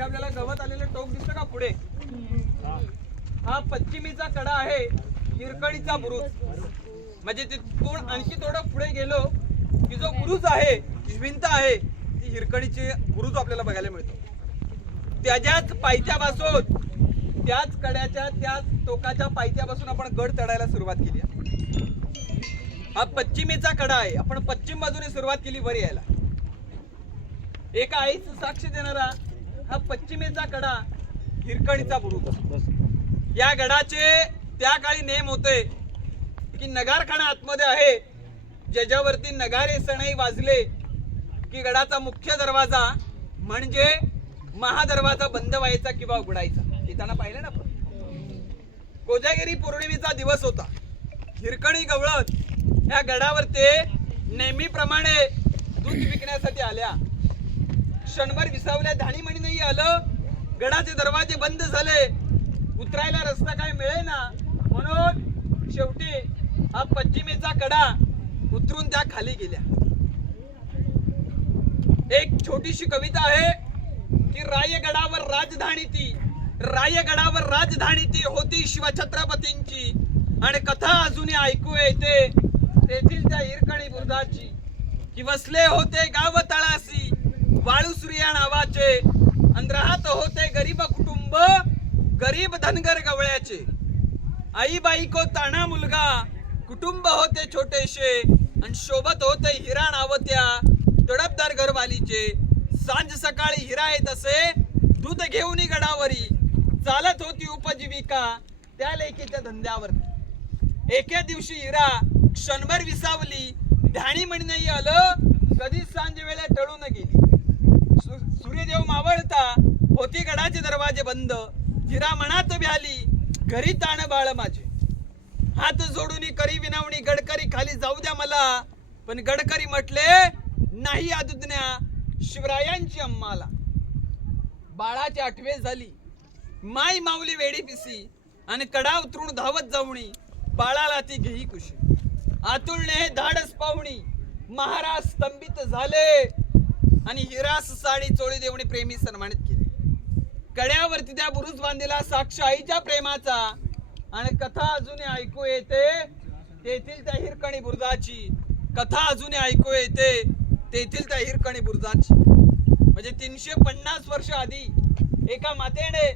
इथे आपल्याला गवत आलेलं टोक दिसतं का पुढे? हा पश्चिमेचा कडा आहे हिरकणीचा बुरुज. म्हणजे तिथून आणखी थोडं पुढे गेलो की जो बुरुज आहे, भिंत आहे, ती हिरकणीचे बुरुज आपल्याला बघायला मिळतो. त्याच्याच पायथ्यापासून, त्याच कड्याच्या त्याच टोकाच्या पायथ्यापासून आपण गड चढायला सुरुवात केली. हा पश्चिमेचा कडा आहे. आपण पश्चिम बाजूने सुरुवात केली वर यायला. एका आईच साक्ष देणारा हा पश्चिमेचा कडा हिरकणीचा बुरुज. या गडाचे त्या काळी नेम होते की नगारखाना आतमध्ये आहे, ज्याच्यावरती नगारे सणई वाजले की गडाचा मुख्य दरवाजा म्हणजे महादरवाजा बंद व्हायचा किंवा उघडायचा. येताना पाहिलं ना आपण. कोजागिरी पौर्णिमेचा दिवस होता. हिरकणी गवळण या गडावर ते नेहमीप्रमाणे दूध विकण्यासाठी आल्या. क्षणभर विसावल्या, धाणीमणी नाही आलं. गडाचे दरवाजे बंद झाले, उतरायला रस्ता काय मिळे ना, म्हणून शेवटी हा पश्चिमेचा कडा उतरून त्या खाली गेल्या. एक छोटीशी कविता आहे की रायगडावर राजधानी ती, रायगडावर राजधानी ती होती शिवछत्रपतींची, आणि कथा अजूनही ऐकू येते तेथील त्या हिरकणी बुरुजाची, की वसले होते गाव तळासी वाळुसुरिया नावाचे, अंधरात होते गरीब कुटुंब गरीब धनगर गवळ्याचे, आई बाईको ताना मुलगा कुटुंब होते छोटेशे, आणि शोभत होते हिरा नाव त्या तडपदार घरवालीचे. सांज सकाळी हिरा येत असे दूध घेऊन गडावरी, चालत होती उपजीविका त्या लेकीच्या धंद्यावर. एके दिवशी हिरा क्षणभर विसावली, ढाणी म्हणी नाही आलं, कधी सांज वेळे टळून गेली. सूर्यदेव मावळता होती गडाचे दरवाजे बंद. हिरा मनात भ्याली, घरी ताण बाळ माझे, हात जोडून करी विनवणी गडकरी खाली जाऊ द्या मला. पण गडकरी म्हटले नाही आदुज्ञा शिवरायांची अम्माला. बाळाची आठवे झाली, माई माऊली वेडी पिसी, आणि कडा उतरून धावत जाऊणी बाळाला ती घेई कुशी. आतुलने हे धाडस पाहुणी महाराज स्तंभित झाले, आणि हिरास साडी चोळी देऊन प्रेमी सन्मानित केले. कड्यावरती त्या बुरुज बांधलेला साक्ष आईच्या प्रेमाचा, आणि कथा अजूनही ऐकू येते तेथील त्या हिरकणी बुरुजाची. कथा अजूनही ऐकू येते तेथील त्या हिरकणी बुरुजाची. म्हणजे 350 वर्ष आधी एका मातेने,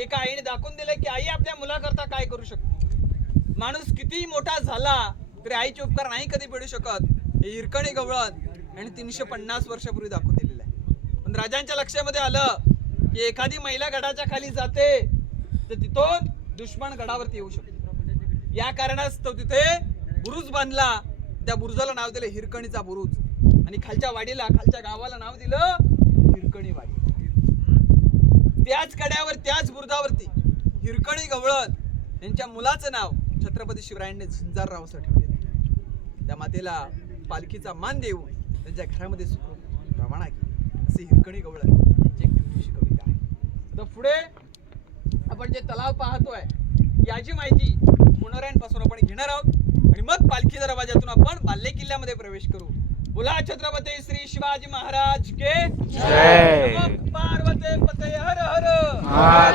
एका आईने दाखवून दिले की आई आपल्या मुलाकरता काय करू शकते. माणूस कितीही मोठा झाला तरी आईचे उपकार नाही कधी फेडू शकत. हे हिरकणी गवळण आणि 350 वर्षापूर्वी दाखवून दिलेलं आहे. पण राजांच्या लक्षामध्ये आलं की एखादी महिला गडाच्या खाली जाते तर तिथून दुश्मन गडावरती येऊ शकतो. या कारणास्तव तिथे बुरुज बांधला. त्या बुरुजाला नाव दिलं हिरकणीचा बुरुज, आणि खालच्या वाडीला, खालच्या गावाला नाव दिलं हिरकणी वाडी. त्याच कड्यावर, त्याच बुरुजावरती हिरकणी गवळण यांच्या मुलाचं नाव छत्रपती शिवरायांनी झुंजारराव असं ठेवलेलं आहे. त्या मातेला पालखीचा मान देऊन त्यांच्या घरामध्ये सुखरूप रवाना केली. असे हिरकणी गवळण यांची एक छोटीशी कविता आहे. आता पुढे आपण जे तलाव पाहतोय याची माहिती मुनोऱ्यांपासून आपण घेणार आहोत, आणि मग पालखी दरवाजातून आपण बाल्ले किल्ल्यामध्ये प्रवेश करू. बोला छत्रपती श्री शिवाजी महाराज के जय. पार्वती पते हर हर.